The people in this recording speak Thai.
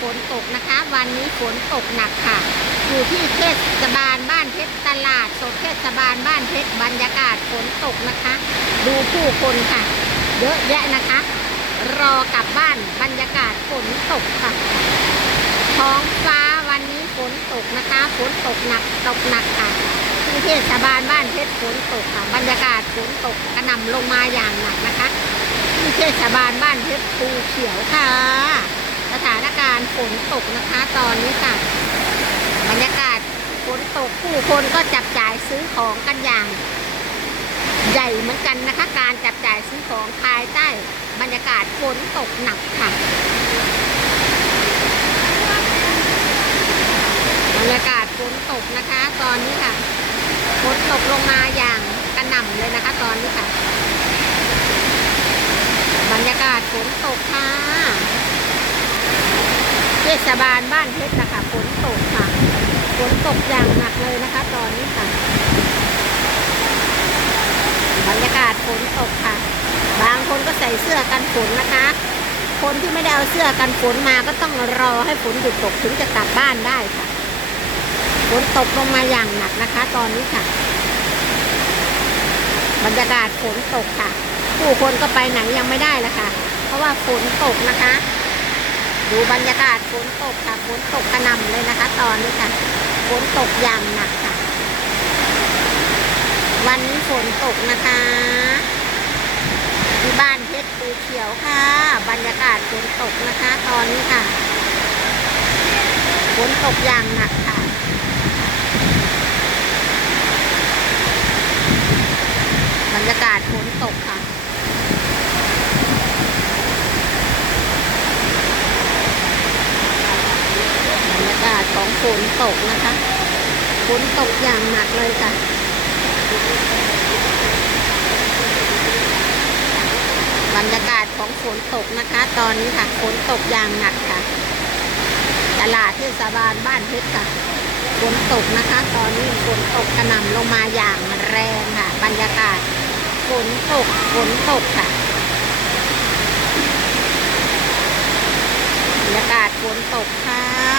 ฝนตกนะคะ วันนี้ฝนตกหนักค่ะ อยู่ที่เทศบาลบ้านเพชรตลาดสดเทศบาลบ้านเพชรบรรยากาศฝนตกนะคะ ดูผู้คนค่ะ เยอะแยะนะคะ รอกลับบ้านบรรยากาศฝนตกค่ะท้องฟ้าวันนี้ฝนตกนะคะฝนตกหนักตกหนักค่ะที่เทศบาลบ้านเพชรฝนตกค่ะ บรรยากาศฝนตกกระหน่ำลงมาอย่างหนักนะคะที่เทศบาลบ้านเพชรภูเขียวค่ะ ถานการณ์ฝนตกนะคะตอนนี้ค่ะ บรรยากาศฝนตกผู้คนก็จับจ่ายซื้อของกันอย่างใหญ่เหมือนกันนะคะ การจับจ่ายซื้อของภายใต้ บรรยากาศฝนตกหนักค่ะบรรยากาศฝนตกนะคะ ตอนนี้ค่ะฝนตกลงมาอย่างกระหน่ำเลยนะคะ ตอนนี้ค่ะ บรรยากาศฝนตกค่ะ เทศบาลบ้านเพชรนะคะฝนตกค่ะฝนตกอย่างหนักเลยนะคะ ตอนนี้ค่ะบรรยากาศฝนตกค่ะ บางคนก็ใส่เสื้อกันฝนนะคะ คนที่ไม่ได้เอาเสื้อกันฝนมาก็ต้องรอให้ฝนหยุดตกถึงจะกลับบ้านได้ค่ะฝนตกลงมาอย่างหนักนะคะ ตอนนี้ค่ะ บรรยากาศฝนตกค่ะ ผู้คนก็ไปไหนยังไม่ได้ละค่ะ เพราะว่าฝนตกนะคะ ดูบรรยากาศฝนตกค่ะฝนตกกระหน่ำเลยนะคะ ตอนนี้ค่ะฝนตกอย่างหนักค่ะ วันนี้ฝนตกนะคะ ที่บ้านเพชรภูเขียวค่ะ บรรยากาศฝนตกนะคะ ตอนนี้ค่ะฝนตกอย่างหนักค่ะบรรยากาศฝนตกค่ะ บรรยากาศของฝ นตกนะคะฝนตกอย่างหนักเลยค่ะบรรยากาศของฝนตกนะคะ ตอนนี้ค่ะฝนตกอย่างหนักค่ะ ตลาดเทศบาลบ้านเพชรค่ะฝนตกนะคะ ตอนนี้ฝนตกกระหน่ำลงมาอย่างแรงค่ะ บรรยากาศฝนตกฝนตกค่ะบรรยากาศฝนตกค่ะ